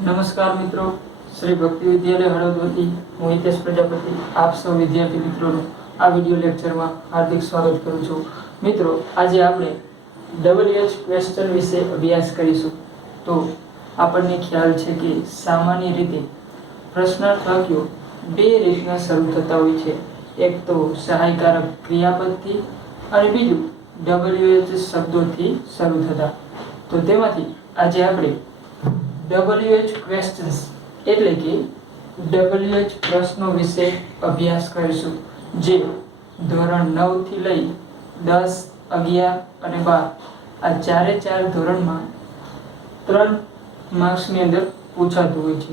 નમસ્કાર મિત્રો, શ્રી ભક્તિ વિદ્યાલય હળવદથી હું હિતેશ પ્રજાપતિ આપ સૌ વિદ્યાર્થી મિત્રોનું આ વિડિયો લેક્ચરમાં હાર્દિક સ્વાગત કરું છું. મિત્રો, આજે આપણે WH ક્વેશ્ચન વિશે અભ્યાસ કરીશું. તો આપણને ખ્યાલ છે કે સામાન્ય રીતે પ્રશ્નાર્થ વાક્યો બે રીતના શરૂ થતા હોય છે. એક તો સહાયકારક ક્રિયાપદથી અને બીજું WH શબ્દોથી શરૂ થતા. તો તેમાંથી આજે આપણે WH ક્વેશ્ચન્સ એટલે કે WH પ્રશ્નો વિશે અભ્યાસ કરીશું, જે ધોરણ 9 થી લઈ 10, 11 અને 12 આ ચારે ચાર ધોરણમાં 3 માર્ક્સની અંદર પૂછાતું હોય છે.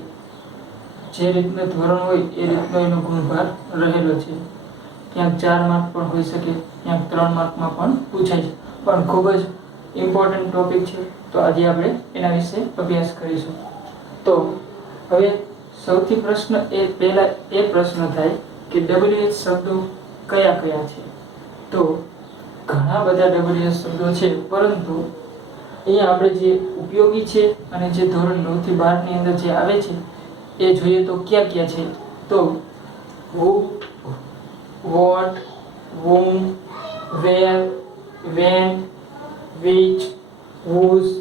જે રીતના ધોરણ હોય એ રીતનો એનો ગુણભાર રહેલો છે. ક્યાંક 4 માર્ક પણ હોઈ શકે, ક્યાંક 3 માર્કમાં પણ પૂછાય છે, પણ ખૂબ જ ઇમ્પોર્ટન્ટ ટોપિક છે. તો આજે આપણે એના વિશે અભ્યાસ કરીશું. તો હવે સૌથી પ્રશ્ન એ પ્રશ્ન થાય કે WH શબ્દો કયા કયા છે. તો ઘણા બધા WH શબ્દો છે, પરંતુ અહીંયા આપણે જે ઉપયોગી છે અને જે ધોરણ 9 થી 12 ની અંદર જે આવે છે એ જોઈએ તો ક્યાં ક્યાં છે. તો who, what, whom, where, when, which, whose,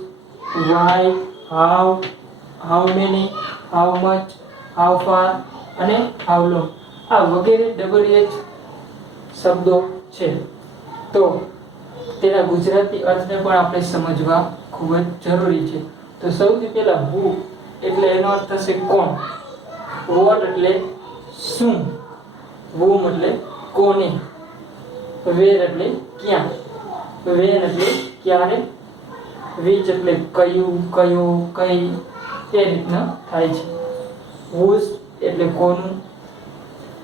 why, how many, how much, how far અને how long આ વગેરે WH શબ્દો છે. તો તેના ગુજરાતી અર્થને પણ આપણે સમજવા ખૂબ જ જરૂરી છે. તો સૌથી પહેલા who એટલે એનો અર્થ થશે કોણ, what એટલે શું, whom એટલે કોને, where એટલે ક્યાં, when એટલે ક્યારે, which એટલે કયું, કયો, કઈ એ રીતના થાય છે. whose એટલે કોનું.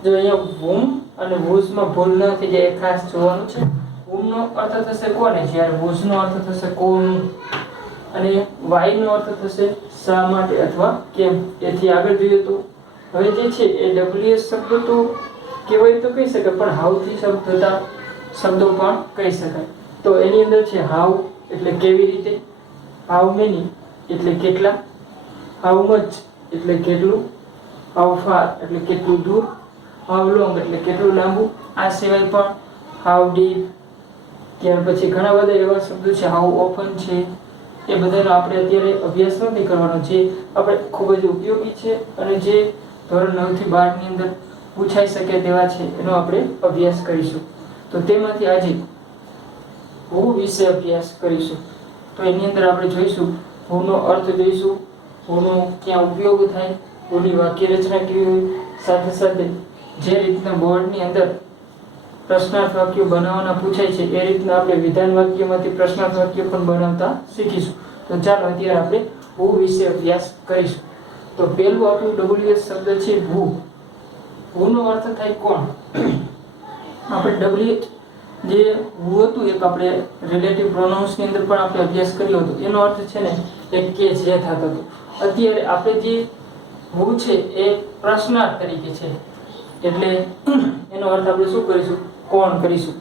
જો અહીંયા whom અને whose માં ભૂલ ન થઈ જાય એ ખાસ જોવાનું છે. whom નો અર્થ થશે કોને, જ્યારે whose નો અર્થ થશે કોનું, અને why નો અર્થ થશે શા માટે અથવા કેમ. એથી આગળ જોઈએ તો હવે જે છે એ WH શબ્દ તો કહેવાય તો કહી શકાય, પણ how થી શબ્દ થતા શબ્દો પણ કહી શકાય. તો એની અંદર છે how એટલે કેવી રીતે, how many એટલે કેટલા, how much એટલે કેટલું, how far એટલે કેટલું દૂર, how long એટલે કેટલું લાંબુ. આ સિવાય પણ how deep, ત્યાર પછી ઘણા બધા એવા શબ્દો છે, how often છે. એ બધાનો આપણે અત્યારે અભ્યાસ નથી કરવાનો, જે આપણે ખૂબ જ ઉપયોગી છે અને જે ધોરણ 9 થી 12 ની અંદર પૂછાઈ શકે તેવા છે, એનો આપણે અભ્યાસ કરીશું. તો તેમાંથી આજે who વિશે અભ્યાસ કરીશું. તો એની અંદર આપણે જોઈશું who નો અર્થ જોઈશું, who નો ક્યાં ઉપયોગ થાય, who ની વાક્ય રચના કેવી હોય, સાથે સાથે જે રીતના બોર્ડની અંદર પ્રશ્નાર્થ વાક્યો બનાવવાના પૂછાય છે એ રીતના આપણે વિધાન વાક્યમાંથી પ્રશ્નાર્થ વાક્ય પણ બનાવતા શીખીશું. તો ચાલો અત્યારે આપણે who વિશે અભ્યાસ કરીશું. તો પહેલું આપણું WH શબ્દ છે who. who નો અર્થ થાય કોણ. આપણે WH જે who હતું એક આપણે રિલેટિવ પ્રોનાઉન્સ ની અંદર પણ આપણે અભ્યાસ કર્યો હતો. એનો અર્થ છે ને એક કે જે થતો હતો. અત્યારે આપણે જે who છે એ પ્રશ્નાર્થ તરીકે છે, એટલે એનો અર્થ આપણે શું કરીશું, કોણ કરીશું.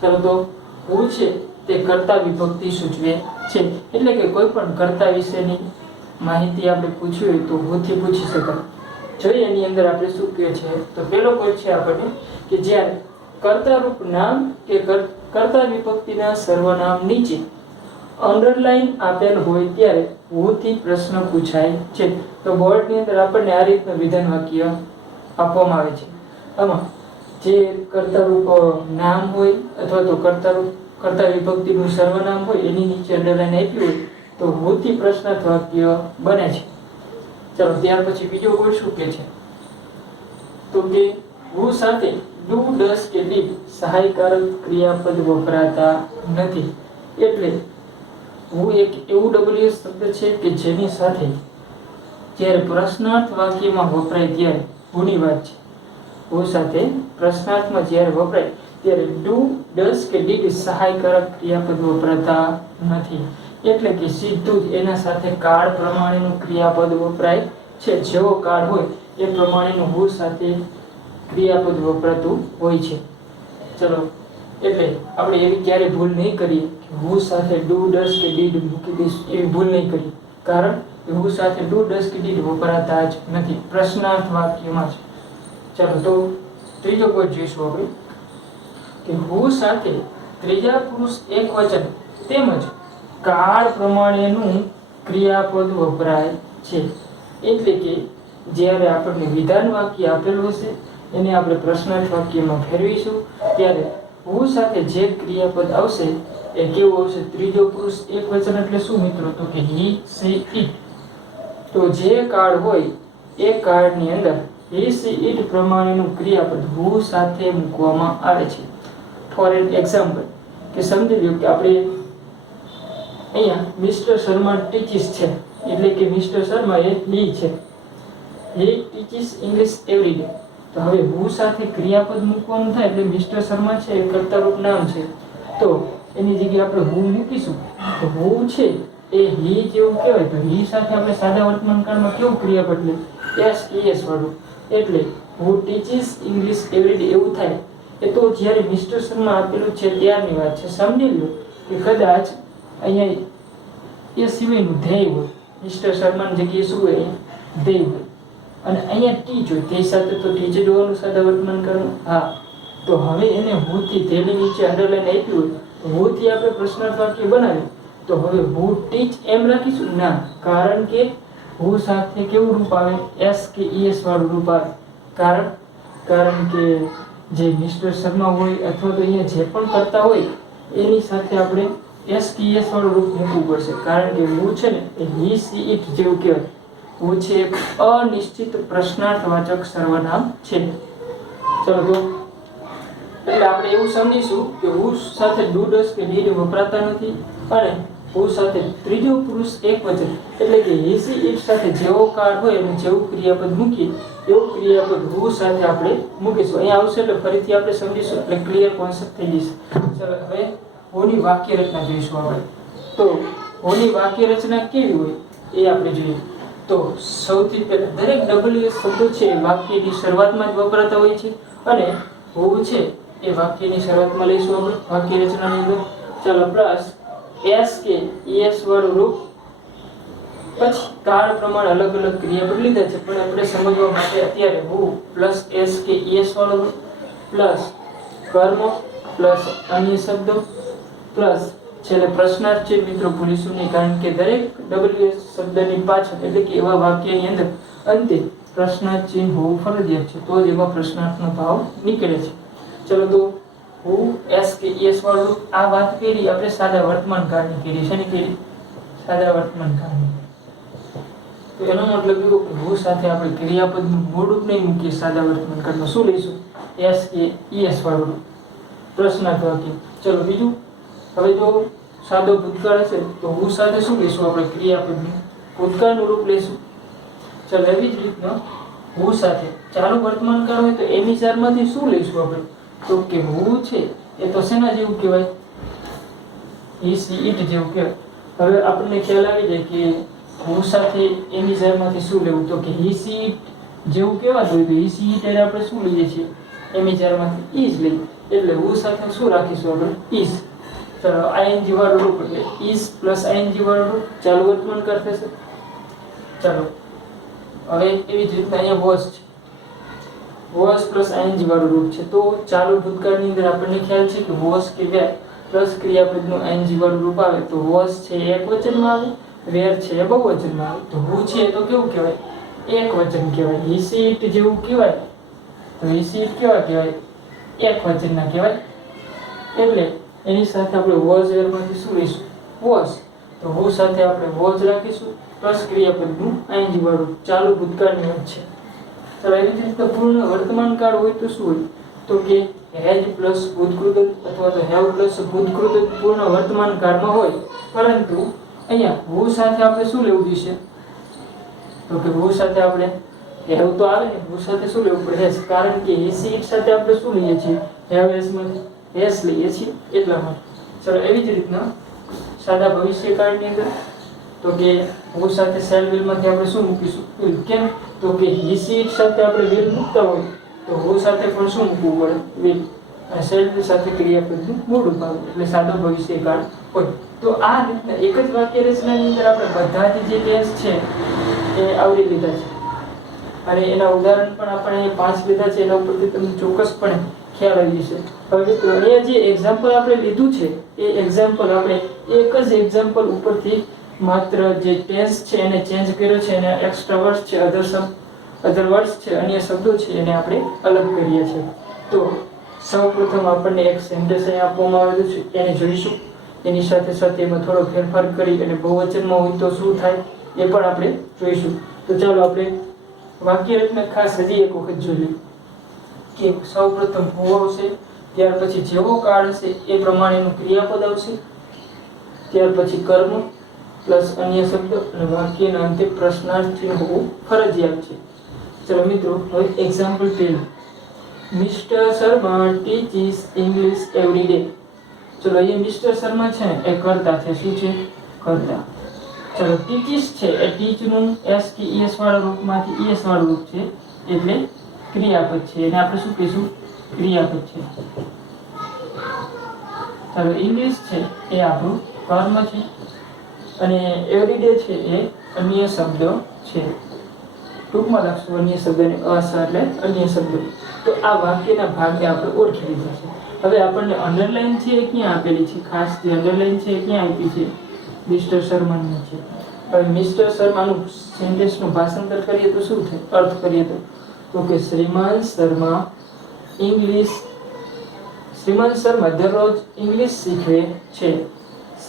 ચાલો, તો who છે તે કર્તા વિભક્તિ સૂચવે છે, એટલે કે કોઈ પણ કર્તા વિશેની માહિતી આપણે પૂછવી હોય તો who થી પૂછી શકાય. જોઈએ એની અંદર આપણે શું કહે છે. તો પહેલો કોઈ છે આપણને કે જ્યારે કર્તારૂપ નામ કે કર્તા વિભક્તિના સર્વનામ નીચે અંડરલાઈન આપેલ હોય ત્યારે who થી પ્રશ્ન પૂછાય છે. તો બોર્ડની અંદર આપણને આ રીતનું વિધાન વાક્ય આપવામાં આવે છે. આમાં જે કર્તારૂપ નામ હોય અથવા તો કર્તા વિભક્તિનું સર્વનામ હોય એની નીચે અંડરલાઈન આપી હોય તો who થી પ્રશ્નાર્થ વાક્ય બને છે. ચાલો, ત્યાર પછી બીજો કોઈ શું કહે છે, તો કે who સાથે do, does કે did સહાયકારક ક્રિયાપદ વપરાતા નથી. એટલે who એક એવું WH શબ્દ છે કે જેની સાથે જ્યારે પ્રશ્નાર્થ વાક્યમાં વપરાય ત્યારે who ની વાત છે. who સાથે પ્રશ્નાર્થમાં જ્યારે વપરાય ત્યારે do, does કે did સહાયકારક ક્રિયાપદ વપરાતા નથી. એટલે કે સીધું જ એના સાથે કાળ પ્રમાણેનું ક્રિયાપદ વપરાય છે. જેવો કાળ હોય એ પ્રમાણેનું who સાથે ક્રિયાપદ વપરાતું હોય છે. ચલો, એટલે આપણે એવી ક્યારે ભૂલ નહીં કરીએ કે who સાથે do, does કે did મૂકી દઈશું, એવી ભૂલ નહીં કરીએ. કારણ હુ સાથે ડુ ડસ કે ડીડ વપરાતા જ નથી પ્રશ્નાર્થ વાક્યમાં જ. ચાલો તો ત્રીજો પોઈન્ટ જોઈશું આપણે કે હુ સાથે ત્રીજા પુરુષ એકવચન તેમજ કાળ પ્રમાણેનું ક્રિયાપદ વપરાય છે. એટલે કે જ્યારે આપણને વિધાન વાક્ય આપેલું હશે એને આપણે પ્રશ્નાર્થ વાક્યમાં ફેરવીશું ત્યારે હુ સાથે જે ક્રિયાપદ આવશે એ કેવું આવશે? ત્રીજો પુરુષ એકવચન એટલે શું મિત્રો? તો કે હી સી ઇટ. તો જે કાળ હોય એ કાળની અંદર હી સી ઇટ પ્રમાણેનું ક્રિયાપદ હુ સાથે મૂકવામાં આવે છે. ફોર એન એક્ઝામ્પલ કે સમજી લો કે આપણે અહીંયા મિસ્ટર શર્મા ટીચીસ છે એટલે કે મિસ્ટર શર્મા એ લી છે. હી ટીચીસ ઇંગ્લિશ એવરી ડે. તો હવે હુ સાથે ક્રિયાપદ મૂકવાનું થાય એટલે મિસ્ટર શર્મા છે એ કર્તારૂપ નામ છે તો એની જગ્યાએ આપણે હુ મૂકીશું. તો હુ છે એ હી જેવું કહેવાય તો હી સાથે આપણે સાદા વર્તમાન કાળમાં કેવું ક્રિયાપદ લે? એસ ઈએસ વાળું. એટલે હુ ટીચીસ ઇંગ્લિશ એવરી ડે એવું થાય. એ તો જ્યારે મિસ્ટર શર્મા આપેલું છે ત્યારની વાત છે. સમજી લો કે કદાચ અહીંયા એ સિવાયનું ધ્યેય હોય મિસ્ટર શર્માની જગ્યાએ શું હોય? ધ્યેય હોય અને અહીંયા ટીચ હોય તે સાથે તો ટીચ જ હોવાનું સાદા વર્તમાન કાળમાં. હા તો હવે એને હુથી તેની નીચે અંડરલાઈન આપી હોય તો હુથી આપણે પ્રશ્નાર્થ વાક્ય બનાવીએ તો હવે હુ ટીચ એમ રાખીશું ના, કારણ કે હુ સાથે કેવું રૂપ આવે? એસ કે ઈએસ વાળું રૂપ આવે. કારણ કે જે મિસ્ટર શર્મા હોય અથવા તો અહીંયા જે પણ કરતા હોય એની સાથે આપણે એસ કે ઈએસ વાળું રૂપ મૂકવું પડશે. કારણ કે હુ છે ને એ હી સી ઇટ જેવું કહેવાય. હુ છે એક અનિશ્ચિત પ્રશ્નાર્થવાચક સર્વનામ છે. ચલો તો એટલે આપણે એવું સમજીશું કે હુ સાથે ડુ ડસ કે ડીડ વપરાતા નથી અને હુ સાથે ત્રીજો પુરુષ એકવચન એટલે કે હી સી ઇટ સાથે જેવો કાળ હોય અને જેવું ક્રિયાપદ મૂકીએ એવું ક્રિયાપદ હુ સાથે આપણે મૂકીશું. અહીંયા આવશે એટલે ફરીથી આપણે સમજીશું એટલે ક્લિયર કોન્સેપ્ટ થઈ જશે. ચલો હવે હુની વાક્ય રચના જોઈશું આપણે. તો હુની વાક્ય રચના કેવી હોય એ આપણે જોઈએ. તો સૌથી પહેલા દરેક ડબલ્યુએસ શબ્દો છે વાક્યની શરૂઆતમાં જ વપરાતા હોય છે અને હુ છે એ વાક્યની શરૂઆતમાં લઈશું આપણે વાક્ય રચનાની અંદર. ચાલો પ્લસ એસ કે ઈએસ વાળું રૂપ પછી કાળ પ્રમાણે અલગ અલગ ક્રિયાપદ લીધા છે પણ આપણે સમજવા માટે અત્યારે હુ પ્લસ એસ કે ઈએસ વાળું રૂપ પ્લસ કર્મ પ્લસ અન્ય શબ્દો પ્લસ છેલ્લે પ્રશ્નાર્થ છે મિત્રો ભૂલીશું નહીં કારણ કે દરેક ડબલ્યુએસ શબ્દની પાછળ એટલે કે એવા વાક્યની અંદર અંતે પ્રશ્નાર્થ ચિહ્ન હોવું ફરજિયાત છે તો જ એમાં પ્રશ્નાર્થનો ભાવ નીકળે છે. ચલો તો હુ એસ કે ઈએસ વાળું આ વાત કરી આપણે સાદા વર્તમાન કાળની કરી છે ને કરી સાદા વર્તમાન કાળની. તો એનો મતલબ એવો કે હુ સાથે આપણે ક્રિયાપદનું મૂળ રૂપ નહીં મૂકીએ સાદા વર્તમાન કાળમાં શું લઈશું? એસ કે ઈએસ વાળું પ્રશ્નાર્થ વાક્ય. ચલો બીજું હવે જો સાદો ભૂતકાળ હશે તો હુ સાથે શું લઈશું? આપણે ક્રિયાપદનું ભૂતકાળનું રૂપ લઈશું. ચલો એવી જ રીતના હુ સાથે ચાલુ વર્તમાન કાળ હોય તો એની ચારમાંથી શું લઈશું આપણે? તો કે હુ છે એ તો શેના જેવું કહેવાય? હી સી ઇટ જેવું કહેવાય. હવે આપણને ખ્યાલ આવી જાય કે હુ સાથે એની ચારમાંથી શું લેવું? તો કે હી સી ઇટ જેવું કહેવાતું હોય તો હી સી ઇટ આપણે શું લઈએ છીએ? એની ચારમાંથી ઇઝ લઈએ એટલે હુ સાથે શું રાખીશું આપણે? ઇઝ. ચલો આઈએનજી વાળું રૂપ એટલે ઇઝ પ્લસ આઈએનજી વાળું રૂપ ચાલુ વર્તમાન કાળ થશે. ચાલો હવે એવી જ રીતના અહીંયા વોઝ છે. વોઝ પ્લસ આઈએનજી વાળું રૂપ છે તો ચાલુ ભૂતકાળની અંદર આપણને ખ્યાલ છે કે વોઝ કે વેર પ્લસ ક્રિયાપદનું આઈએનજી વાળું રૂપ આવે તો વોઝ છે એ એકવચનમાં આવે, વેર છે એ બહુવચનમાં આવે. તો હુ છે તો કેવું કહેવાય? એકવચન કહેવાય. હી સી ઇટ જેવું કહેવાય તો હી સી ઇટ કેવા કહેવાય? એકવચનના કહેવાય. એટલે એની સાથે આપણે વોઝ વેરમાંથી શું લઈશું? વોઝ. તો હુ સાથે આપણે વોઝ રાખીશું પ્લસ ક્રિયાપદનું આઈએનજી વાળું ચાલુ ભૂતકાળની વાત છે. ચાલો એવી જ રીતે પૂર્ણ વર્તમાન કાળ હોય તો શું હોય? તો કે હેજ પ્લસ ભૂતકૃત અથવા તો હેવ પ્લસ ભૂતકૃત પૂર્ણ વર્તમાન કાળમાં હોય પરંતુ અહીંયા હુ સાથે આપણે શું લેવું જોઈએ? તો કે હુ સાથે આપણે હેવ તો આવે ને હુ સાથે શું લેવું પડે? હેઝ. કારણ કે હી સી ઇટ સાથે આપણે શું લઈએ છીએ? હેવ હેઝમાંથી હેઝ લઈએ છીએ એટલા માટે. ચલો એવી જ રીતના સાદા ભવિષ્યકાળની અંદર તો કે હુ સાથે શેલ વિલમાંથી આપણે શું મૂકીશું? વિલ. કેમ? તો કે હી સી ઇટ સાથે આપણે વિલ મૂકતા હોય તો હુ સાથે પણ શું મૂકવું પડે? વિલ. અને શેલ બી સાથે ક્રિયાપદનું મૂળ રૂપ આવે એટલે સાદો ભવિષ્યકાળ હોય. તો આ રીતના એક જ વાક્ય રચનાની અંદર આપણે બધા જ જે ટેન્સ છે એ આવરી લીધા છે અને એના ઉદાહરણ પણ આપણે 5 લીધા છે. એના ઉપરથી તમને ચોક્કસપણે ખ્યાલ આવી જશે. હવે મિત્રો અહીંયા જે એક્ઝામ્પલ આપણે લીધું છે એ એક્ઝામ્પલ આપણે એક જ એક્ઝામ્પલ ઉપરથી માત્ર જે ટેન્સ છે એને ચેન્જ કર્યો છે અને એક્સ્ટ્રા વર્ડ્સ છે અધર વર્ડ્સ છે અન્ય શબ્દો છે એને આપણે અલગ કરીએ છીએ. તો સૌપ્રથમ આપણને એક સેન્ટેન્સ અહીં આપવામાં આવેલું છે એને જોઈશું. એની સાથે સાથે એમાં થોડો ફેરફાર કરી અને બહુવચનમાં હોય તો શું થાય એ પણ આપણે જોઈશું. તો ચાલો આપણે વાક્ય રચના ખાસ હજી એક વખત જોઈ લઈએ કે સૌપ્રથમ હું આવશે, ત્યાર પછી જેવો કાળ હશે એ પ્રમાણેનું ક્રિયાપદ આવશે, ત્યાર પછી કર્મ પ્લસ અન્ય શબ્દ અને વાક્યના અંતે પ્રશ્નાર્થ ચિહ્ન હોવું ફરજિયાત છે. ચલો મિત્રો હવે એક્ઝામ્પલ પહેલું, mister Sharma teaches English every day. ચલો એ મિસ્ટર શર્મા છે ને એ કર્તા છે. શું છે? કર્તા. ચલો ટીચીસ છે એ ટીચ નું એસ કે ઈએસ વાળા રૂપમાંથી ઈએસ વાળું રૂપ છે એટલે ક્રિયાપદ છે. એને આપણે શું કહીશું? ક્રિયાપદ છે. ચાલો ઇંગ્લિશ છે એ આપણું કર્મ છે અને એવરીડે છે એ અન્ય શબ્દ છે. ટૂંકમાં લખશું અન્ય શબ્દને અસ એટલે અન્ય શબ્દ. તો આ વાક્યના ભાગને આપણે ઓળખી લીધા છે. હવે આપણને અંડરલાઈન છે એ ક્યાં આપેલી છે? ખાસ જે અંડરલાઈન છે એ ક્યાં આપી છે? મિસ્ટર શર્માની છે. હવે મિસ્ટર શર્માનું સેન્ટેન્સનું ભાષાંતર કરીએ તો શું થાય? અર્થ કરીએ તો કે શ્રીમાન શર્મા દરરોજ ઇંગ્લિશ શીખવે છે.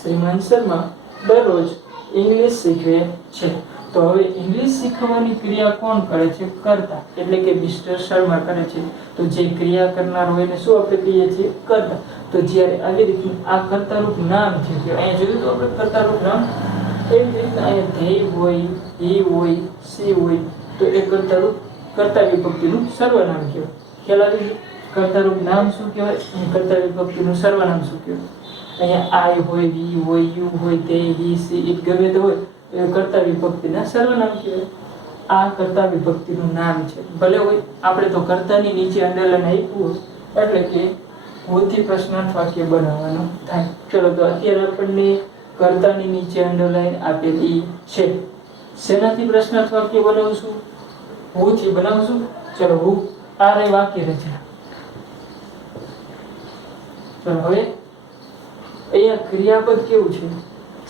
શ્રીમાન શર્મા દરરોજ ઇંગ્લિશ શીખવે છે. તો હવે ઇંગ્લિશ શીખવાની ક્રિયા કોણ કરે છે? કર્તા. એટલે કે મિસ્ટર શર્મા કરે છે. તો જે ક્રિયા કરનાર હોય એને શું આપણે કહીએ છીએ? કર્તા. તો જ્યારે આવી રીતે આ કર્તારૂપ નામ છે, અહીંયા જોયું તો આપણે કર્તારૂપ નામ એવી રીતના અહીંયા ધે હોય, હી હોય, સી હોય તો એ કર્તારૂપ કર્તા વિભક્તિનું સર્વનામ કહેવાય. ખ્યાલ આવી ગયો? કર્તારૂપ નામ શું કહેવાય અને કર્તા વિભક્તિનું સર્વનામ શું કહેવાય? અહીંયા આઈ હોય, વી હોય, યુ હોય, તે, હી, સી ઇટ ગમે તે હોય એ કર્તા વિભક્તિના સર્વનામ કહેવાય. આ કર્તા વિભક્તિનું નામ છે. ભલે હોય આપણે તો કર્તાની નીચે અંડરલાઈન આપ્યું હોય એટલે કે ભૂલથી પ્રશ્નાર્થ વાક્ય બનાવવાનું થાય. ચલો તો અત્યારે આપણને કર્તાની નીચે અંડરલાઈન આપેલી છે. શેનાથી પ્રશ્નાર્થ વાક્ય બનાવશું? હુંથી બનાવશું. ચલો હું આ રે વાક્ય રચના. ચલો હવે અહીંયા ક્રિયાપદ કેવું છે?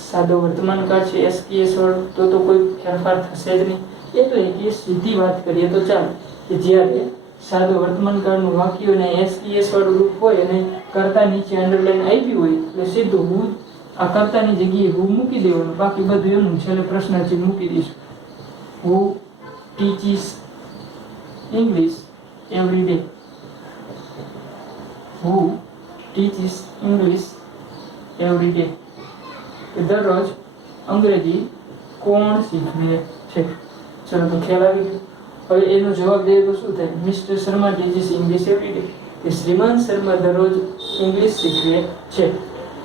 સાદો વર્તમાન કાળ છે. એસ કે એસ વાળું તો કોઈ ફેરફાર થશે જ નહીં. એટલે કે સીધી વાત કરીએ તો ચાલો કે જ્યારે સાદો વર્તમાન કાળનું વાક્ય અને એસ કે એસ વાળું રૂપ હોય અને કર્તા નીચે અંડરલાઈન આપી હોય એટલે સીધું હું આ કર્તાની જગ્યાએ હું મૂકી દેવાનું. બાકી બધું એનું છેલ્લે પ્રશ્નાર્થ મૂકી દઈશું. હુ ટીચીસ ઇંગ્લિશ એવરી ડે. હુ ટીચીસ ઇંગ્લિશ એવરી ડે. દરરોજ અંગ્રેજી કોણ શીખવે છે? ચલો તો ખ્યાલ આવી ગયો. હવે એનો જવાબ દઈએ તો શું થાય? Mister Sharma teaches English every day. કે શ્રીમાન શર્મા દરરોજ ઇંગ્લિશ શીખવે છે.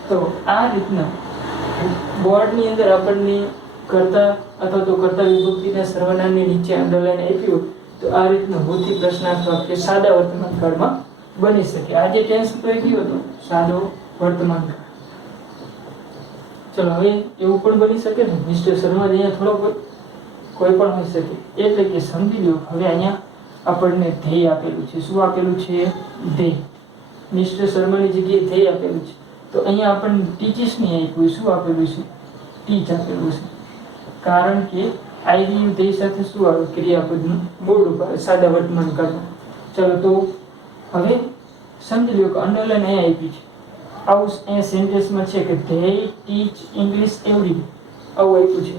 તો આ રીતના બોર્ડની અંદર આપણને કર્તા અથવા તો કર્તા વિભક્તિના સર્વનામની નીચે અંડરલાઈન આપી હોય તો આ રીતના હુંથી પ્રશ્નાર્થ વાક્ય સાદા વર્તમાન કાળમાં બની શકે. આ જે ટેન્સ તો કયો હતો? સાદો વર્તમાન કાળ. ચલો હવે એવું પણ બની શકે ને મિસ્ટર શર્મા અહીંયા થોડો કોઈ પણ હોઈ શકે. એટલે કે સમજી લો હવે અહીંયા આપણને ધ્યેય આપેલું છે. શું આપેલું છે? ધ્યેય. મિસ્ટર શર્માની જગ્યાએ ધ્યેય આપેલું છે. તો અહીંયા આપણને ટીચીસ નહીં આપ્યું. શું આપેલું છે? ટીચ આપેલું છે. કારણ કે આઈડીયુ ધ્યેય સાથે શું આવે? ક્રિયાપદનું મૂળ રૂપ આવે સાદા વર્તમાન કાળમાં. ચલો તો હવે સમજી લો કે અંડરલાઈન અહીંયા આપી છે. આવું અહીંયા સેન્ટેન્સમાં છે કે they teach English every day. આવું આપ્યું છે.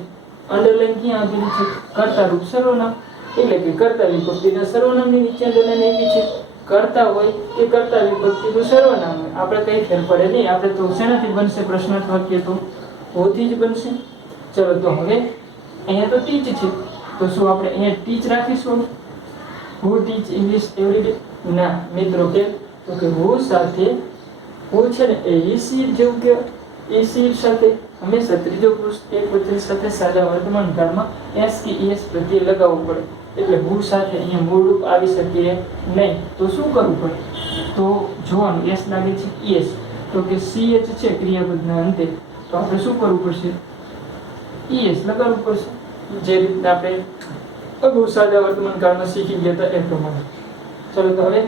અંડરલાઈન ક્યાં આપેલી છે? કર્તા રૂપ સર્વનામ. એટલે કે કર્તા વિભક્તિના સર્વનામની નીચે અંડરલાઈન આપી છે. કર્તા હોય કે કર્તા વિભક્તિનું સર્વનામ હોય આપણે કઈ ફેર પડે નહીં. આપણે તો શેનાથી બનશે પ્રશ્નાર્થ વાક્ય? તો હોથી જ બનશે. ચલો તો હવે અહીંયા તો ટીચ છે તો શું આપણે અહીંયા ટીચ રાખીશું? હુ ટીચ ઇંગ્લિશ એવરી ડે? ના મિત્રો. કે તો કે હુ સાથે હું છે ને એ ઈસી જેવું કે ઈસી સાથે હંમેશા ત્રીજો પુરુષ એકવચન સાથે સાદા વર્તમાન કાળમાં એસ કે ઈએસ પ્રત્યય લગાવવું પડે. એટલે હું સાથે અહીંયા મૂળ રૂપ આવી શકે નહીં. તો શું કરવું પડે? તો જોવાનું એસ લાગે છે એસ, તો કે સીએચ છે ક્રિયાપદના અંતે, તો આપણે શું કરવું પડશે? એસ લગાડવું પડશે, જે રીતના આપણે અગાઉ સાદા વર્તમાનકાળમાં શીખી ગયા હતા એ પ્રમાણે. ચલો તો હવે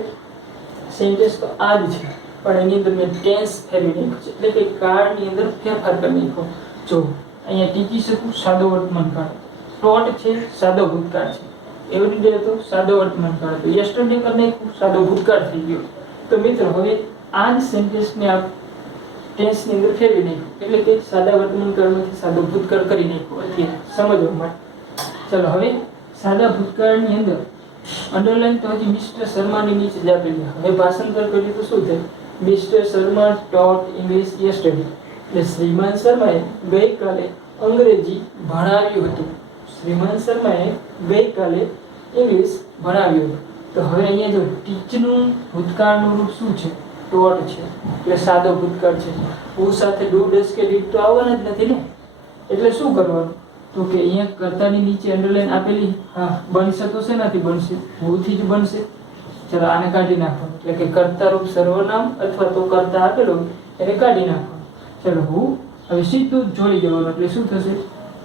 સેન્ટેન્સ તો આ જ છે, પણ એની અંદર મેં ટેન્સ ફેરવી નાખ્યું છે, એટલે કે કાળની અંદર ફેરફાર કરી નાખ્યો. જો અહીંયા ટીકી શકું સાદો વર્તમાનકાળ, ટોટ છે સાદો ભૂતકાળ છે, એવરીડે હતો સાદો વર્તમાનકાળ હતો, યસ્ટરડે કરી નાખ્યું સાદો ભૂતકાળ થઈ ગયો. તો મિત્રો હવે આ જ સેન્ટેન્સને આપ ટેન્સની અંદર ફેરવી નાખ્યું, એટલે કે સાદા વર્તમાનકાળમાંથી સાદો ભૂતકાળ કરી નાખ્યો અત્યારે સમજવા માટે. ચલો હવે સાદા ભૂતકાળની અંદર અંડરલાઈન તો હજી મિસ્ટર શર્માની નીચે જ આપેલી. હવે ભાષાંતર કર્યું તો શું થાય? Mister Sharma taught English yesterday, એટલે શ્રીમાન શર્માએ ગઈકાલે અંગ્રેજી ભણાવ્યું હતું. શ્રીમાન શર્માએ ગઈકાલે ઇંગ્લિશ ભણાવ્યું હતું. તો હવે અહીંયા જો ટીચનું ભૂતકાળનું રૂપ શું છે? ટોટ છે, એટલે સાદો ભૂતકાળ છે. હું સાથે ડુ ડસ કે ડીડ તો આવવાના જ નથી ને, એટલે શું કરવાનું? તો કે અહીંયા કર્તાની નીચે અંડરલાઈન આપેલી, હા બનશે તો શેનાથી બનશે? હુથી જ બનશે. ચલો આને કાઢી નાખવાનું, એટલે કે કર્તા રૂપ સર્વનામ અથવા તો કર્તા આપેલો એને કાઢી નાખવાનું. ચલો હું હવે સીધું જ જોડી દેવાનું, એટલે શું થશે?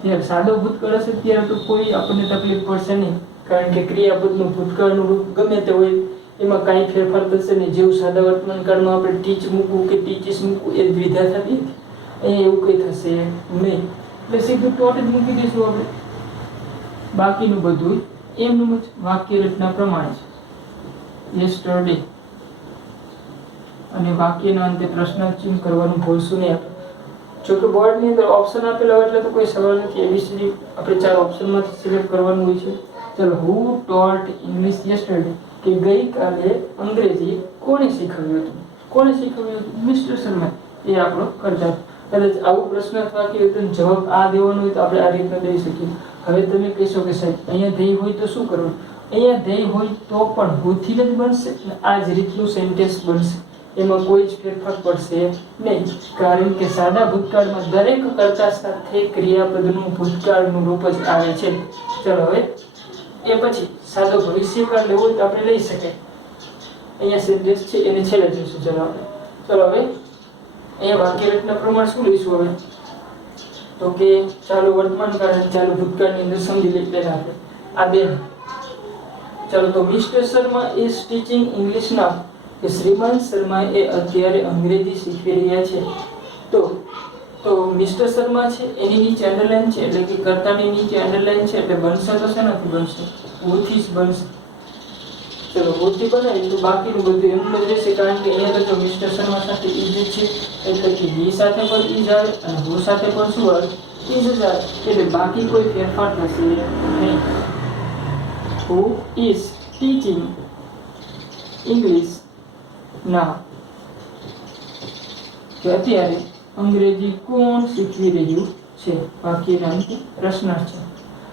જ્યારે સાદો ભૂતકાળ હશે ત્યારે તો કોઈ આપણને તકલીફ પડશે નહીં, કારણ કે ક્રિયાપદનું ભૂતકાળનું રૂપ ગમે તે હોય એમાં કાંઈ ફેરફાર થશે નહીં. જેવું સાદા વર્તમાનકાળમાં આપણે ટીચ મૂકવું કે ટીચીસ મૂકવું એ દ્વિધા થતી, અહીંયા એવું કંઈ થશે નહીં, એટલે સીધું ટોટ જ મૂકી દઈશું આપણે. બાકીનું બધું એમનું જ વાક્ય રચના પ્રમાણે છે. યસ્ટરડે અને વાક્યના અંતે પ્રશ્નાર્થ ચિહ્ન કરવાનું ભૂલશું નહીં આપણે. જો કે બોર્ડની અંદર ઓપ્શન આપેલા હોય એટલે તો કોઈ સવાલ નથી. એબીસીડી આપણે 4 ઓપ્શનમાંથી સિલેક્ટ કરવાનું હોય છે. ચલો હુ ટોટ ઇંગ્લિશ યસ્ટરડે, કે ગઈકાલે અંગ્રેજી કોણે શીખવ્યું હતું? કોણે શીખવ્યું હતું? મિસ્ટર શર્મા. એ આપણો કર્તા. કદાચ આવું પ્રશ્નાર્થ વાક્ય હોય તો જવાબ આ દેવાનો હોય તો આપણે આ રીતના દઈ શકીએ. હવે તમે કહેશો કે સાહેબ અહીંયા ધ્યેય હોય તો શું કરવું? અહીંયા ધ્યેય હોય તો પણ હુથી જ બનશે, આ જ રીતનું સેન્ટેન્સ બનશે, એમાં કોઈ જ ફેરફાર પડશે નહીં, કારણ કે સાદા ભૂતકાળમાં દરેક કર્તા સાથે ક્રિયાપદનું ભૂતકાળનું રૂપ જ આવે છે. ચલો હવે એ પછી સાદો ભવિષ્યકાળ લેવો હોય તો આપણે લઈ શકીએ. અહીંયા સેન્ટેન્સ છે એને છેલ્લે જોઈશું. ચલો હવે અહીંયા વાક્ય રચના પ્રમાણે શું લઈશું હવે? તો કે ચાલુ વર્તમાનકાળ અને ચાલુ ભૂતકાળની અંદર સમજી લઈએ આપણે આ બે. ચાલો તો mister Sharma is teaching English now, કે શ્રીમાન શર્મા એ અત્યારે અંગ્રેજી શીખવી રહ્યા છે. તો મિસ્ટર શર્મા છે એની નીચે અંડરલાઈન છે, એટલે કે કર્તાની નીચે અંડરલાઈન છે, એટલે બનશે તો શેનાથી બનશે? હુથી જ બનશે. ચલો હુથી બનાવી તો બાકીનું બધું એમનું જ રહેશે, કારણ કે અહીંયા તો મિસ્ટર શર્મા સાથે ઇઝ છે, એટલે કે હી સાથે પણ ઇઝ આવે અને હુ સાથે પણ શું આવે? ઇઝ જ આવે, એટલે બાકી કોઈ ફેરફાર થશે નહીં. Who is teaching English now? કે અત્યારે અંગ્રેજી કોણ શીખવી રહ્યું છે? વાક્યના અંતે પ્રશ્નાર્થ છે.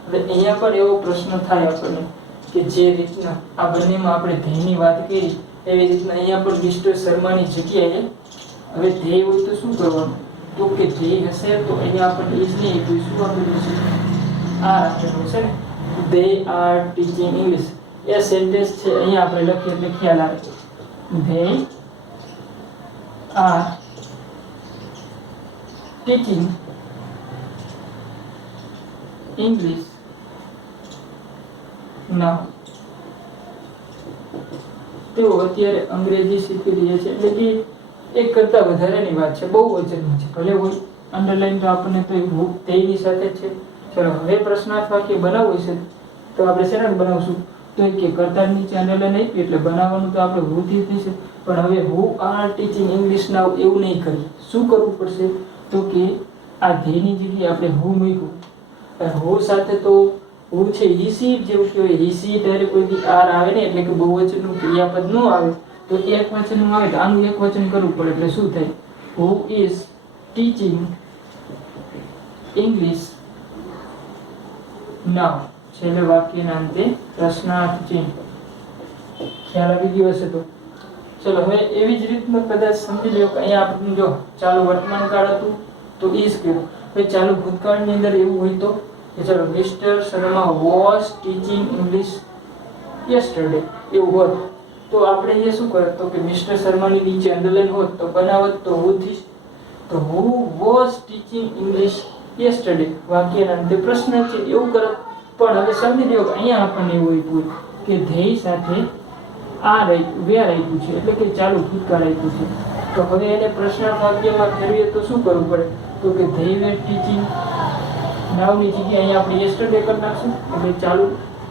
હવે અહીંયા પણ એવો પ્રશ્ન થાય આપણને કે જે રીતના આ બંનેમાં આપણે ધ્યેયની વાત કરી એવી રીતના અહીંયા પણ મિસ્ટર શર્માની જગ્યાએ હવે ધ્યેય હોય તો શું કરવાનું? તો કે ધ્યેય હશે તો અહીંયા આપણે ઇઝ નહીં આપ્યું, શું આપેલું છે? આ આપેલું છે ને, they are teaching English. A sentence છે અહીંયા આપણે લખીએ એટલે ખ્યાલ આવે. they are teaching English now. તેઓ અત્યારે અંગ્રેજી શીખી રહ્યા છે, એટલે કે એક કરતા વધારેની વાત છે, બહુ વચનમાં છે. ભલે હોય અંડરલાઈન તો આપણને તો તેની સાથે છે. ચલો હવે પ્રશ્નાર્થ વાક્ય બનાવવું છે તો આપણે શેના બનાવશું? તો કે કર્તા નીચે અંડરલાઈન આપી એટલે બનાવવાનું તો આપણે હુથી થશે. પણ હવે હુ આર ટીચિંગ ઇંગ્લિશ નાઉ એવું નહીં કરીએ. શું કરવું પડશે? તો કે આ ધ્યેયની જગ્યાએ આપણે હુ મૂક્યું. હુ સાથે તો હુ છે હી સી જેવું કહેવાય. હી સી ત્યારે કોઈ આર આવે ને, એટલે કે બહુવચનનું ક્રિયાપદ ન આવે તો એક વચનનું આવે તો આનું એક વચન કરવું પડે, એટલે શું થાય? હુ ઇઝ ટીચિંગ ઇંગ્લિશ નાઉ. છેલ્લે વાક્યના અંતે પ્રશ્નાર્થ ચિહ્ન. ખ્યાલ આવી ગયો હશે તો ચલો હવે એવી જ રીતનું કદાચ સમજી લો કે અહીંયા આપણું જો ચાલુ વર્તમાન કાળ હતું તો ઇઝ કયો. હવે ચાલુ ભૂતકાળની અંદર એવું હોય તો ચલો mister Sharma was teaching English yesterday એવું હોત તો તો આપણે અહીંયા શું કરે તો કે મિસ્ટર શર્માની નીચે અંડરલાઈન હોત તો બનાવત તો હુ થી તો who was teaching English yesterday વાક્યના અંતે પ્રશ્ન છે એવું કરે. પણ હવે સમજી લ્યો અહીંયા આપણને એવું આપ્યું કે ધ્યેય સાથે આ વેર આપ્યું છે એટલે કે ચાલુ ભૂતકાળ આપ્યું છે. તો હવે એને પ્રશ્નાર્થ વાક્યમાં ફેરવીએ તો શું કરવું પડે તો કે ધ્યેય વેર ટીચિંગ નાવની જગ્યાએ અહીંયા આપણે યસ્ટરડે કરી નાખશું એટલે ચાલુ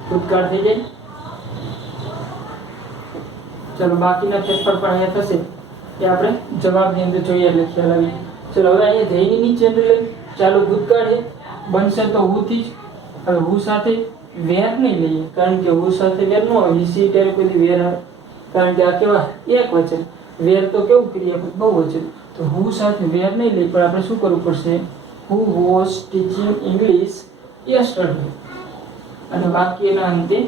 ભૂતકાળ થઈ જાય. ચલો બાકીના ફેરફાર પણ અહીંયા થશે કે આપણે જવાબની અંદર જોઈએ એટલે ખ્યાલ આવી. ચલો હવે અહીંયા ધ્યેયની નીચે અંદર લઈ ચાલુ ભૂતકાળ છે બનશે તો હુ થી જ. હવે હુ સાથે વેર નહીં લઈએ કારણ કે હુ સાથે વેર ન આવે સી ત્યારે કોઈ વેર આવે કારણ કે આ કેવા એક વચન વેર તો કેવું ક્રિયાપદ બહુવચન. તો હુ સાથે વેર નહીં લઈ પણ આપણે શું કરવું પડશે હુ વોઝ ટીચિંગ ઇંગ્લિશ યસ્ટરડે અને વાક્યના અંતે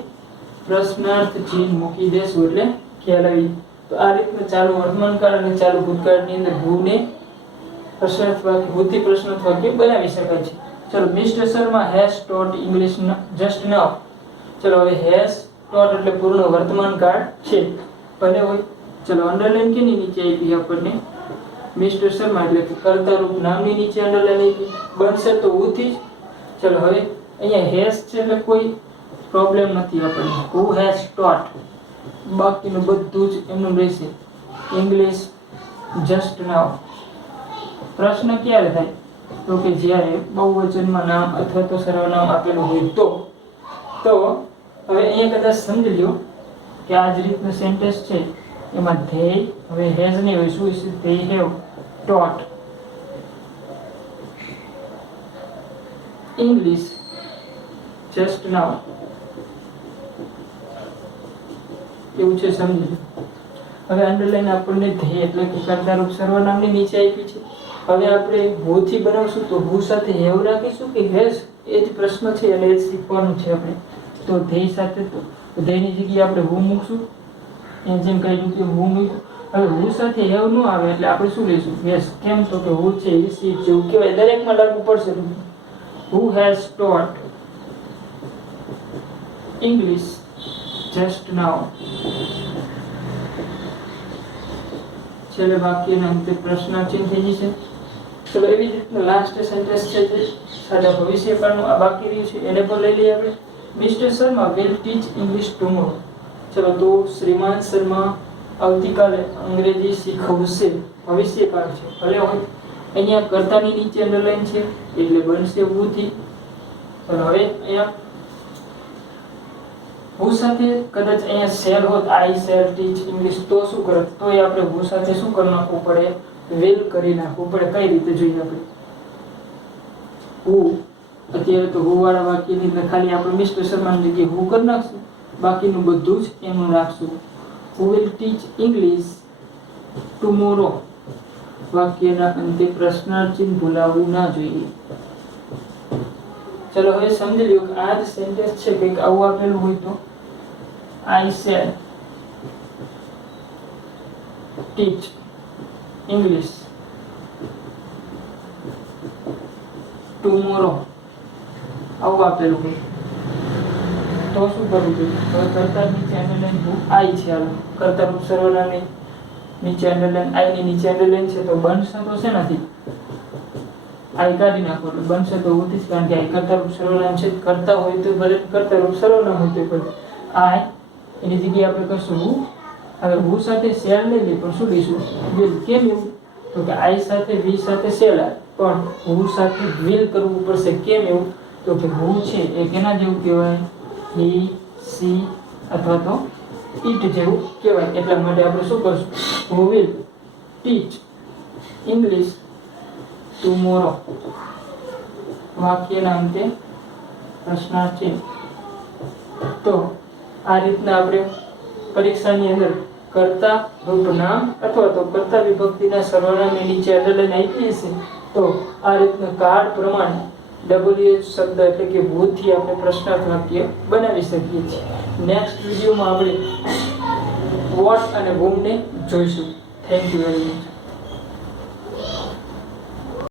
પ્રશ્નાર્થ ચિહ્ન મૂકી દેશું એટલે ખ્યાલ આવી. તો આ રીતના ચાલુ વર્તમાનકાળ અને ચાલુ ભૂતકાળની અંદર હુ ને પ્રશ્નાર્થ વાક્ય હુથી પ્રશ્નાર્થ વાક્ય બનાવી શકાય છે. ચલો mister Sharma has taught English just now. ચલો હવે હેઝ ટોટ એટલે પૂર્ણ વર્તમાનકાળ છે ભલે હોય. ચલો અંડરલાઈન કેની નીચે આપી આપણને મિસ્ટર શર્મા એટલે કે કર્તા રૂપ નામની નીચે અંડરલાઈન આપી બનશે તો હુ થી જ. ચલો હવે અહીંયા હેઝ છે એટલે કોઈ પ્રોબ્લેમ નથી આપણને હુ હેઝ ટોટ બાકીનું બધું જ એમનું રહેશે ઇંગ્લિશ જસ્ટ નાઉ. પ્રશ્ન ક્યારે થાય તો કે જ્યારે બહુવચનમાં નામ અથવા તો સર્વનામ આપેલું હોય તો હવે અહીંયા કદાચ સમજી લો કે આ જ રીતનું સેન્ટેન્સ છે એમાં ધેય હવે હેઝ નહીં હોય શું છે they have taught English just now એવું છે સમજી લો. હવે અંડરલાઈન આપણને ધેય એટલે કે કર્તારૂપ સર્વનામની નીચે આપી છે. હવે આપણે હુ થી બનાવશું તો હુ સાથે હેવ રાખીશું કે હેઝ એ જ પ્રશ્ન છે અને એ જ શીખવાનું છે આપણે. તો ધેય સાથે તો ધેયની જગ્યાએ આપણે હુ મૂકશું એ જેમ કહ્યું કે હુ મૂક્યું. હવે હુ સાથે હેવ ન આવે એટલે આપણે શું લઈશું યસ. કેમ તો કે હુ છે ઈ સી છે એવું કહેવાય દરેકમાં લાગુ પડશે. Who has taught English just now. છેલ્લે વાક્યના અંતે પ્રશ્નાર્થ ચિહ્ન થઈ જશે. ચલો એવી જ રીતના લાસ્ટ સેન્ટેન્સ છે જે સાદા ભવિષ્યકાળનું આ બાકી રહ્યું છે એને પણ લઈ લઈએ આપણે. Mister Sharma will teach English tomorrow. ચલો તો શ્રીમાન શર્મા આવતીકાલે અંગ્રેજી શીખવશે ભવિષ્યકાળ છે ભલે હોય. અહીંયા કર્તાની નીચે અંડરલાઈન છે એટલે બનશે હુ થી. ચલો હવે અહીંયા હુ સાથે કદાચ અહીંયા શેલ હોત આઈ શેલ ટીચ ઇંગ્લિશ તો શું કરત તો એ આપણે હુ સાથે શું કરી નાખવું પડે વિલ કરી નાખવું પડે. કઈ રીતે જોઈએ આપણે હુ અત્યારે તો હુ વાળા વાક્યની એટલે ખાલી આપણે મિસ્ટર શર્માની જગ્યાએ હુ કરી નાખશું બાકીનું બધું જ એમનું રાખશું. Who will teach English tomorrow વાક્યના અંતે પ્રશ્નાર્થ ચિહ્ન ભૂલાવવું ના જોઈએ. ચલો હવે સમજી લ્યો કે આ જ સેન્ટેન્સ છે કંઈક આવું આપેલું હોય તો આઈ શેલ ટીચ ઇંગ્લિશ ટુમોરો આવું આપેલું હોય તો શું કરવું જોઈએ? હવે કર્તા નીચે અંડરલાઈન આઈ છે હાલો કર્તા રૂપ સર્વનામની નીચે અંડરલાઈન આઈ ની નીચે અંડરલાઈન છે તો બનશે તો શેનાથી આઈ કાઢી નાખો એટલે બનશે તો ઉથી જ કારણ કે આઈ કર્તા રૂપ સર્વનામ છે કરતા હોય તો ભલે કર્તા રૂપ સર્વનામ હોય તો ભલે આઈ એની જગ્યાએ આપણે કરશું હુ. હવે હુ સાથે શેલ લઈ લઈએ પણ શું લઈશું વિલ. કેમ એવું તો કે આઈ સાથે વી સાથે શેલ પણ હુ સાથે વિલ કરવું પડશે. કેમ એવું તો કે હુ છે એ કેના જેવું કહેવાય હી સી અથવા તો ઇટ જેવું કહેવાય. એટલા માટે આપણે શું કરશું who will teach English tomorrow વાક્યના અંતે પ્રશ્નાર્થ ચિહ્ન. તો આ રીતના આપણે પરીક્ષાની અંદર કર્તા રૂપ નામ અથવા તો કર્તા વિભક્તિના સર્વનામની નીચે અંડરલાઈન આપી હશે તો આ રીતના કાર્ડ પ્રમાણે WH શબ્દ એટલે કે ભૂતથી આપણે પ્રશ્નાર્થ વાક્ય બનાવી શકીએ છીએ. નેક્સ્ટ વિડીયોમાં આપણે વોટ અને whom ને જોઈશું. Thank you very much.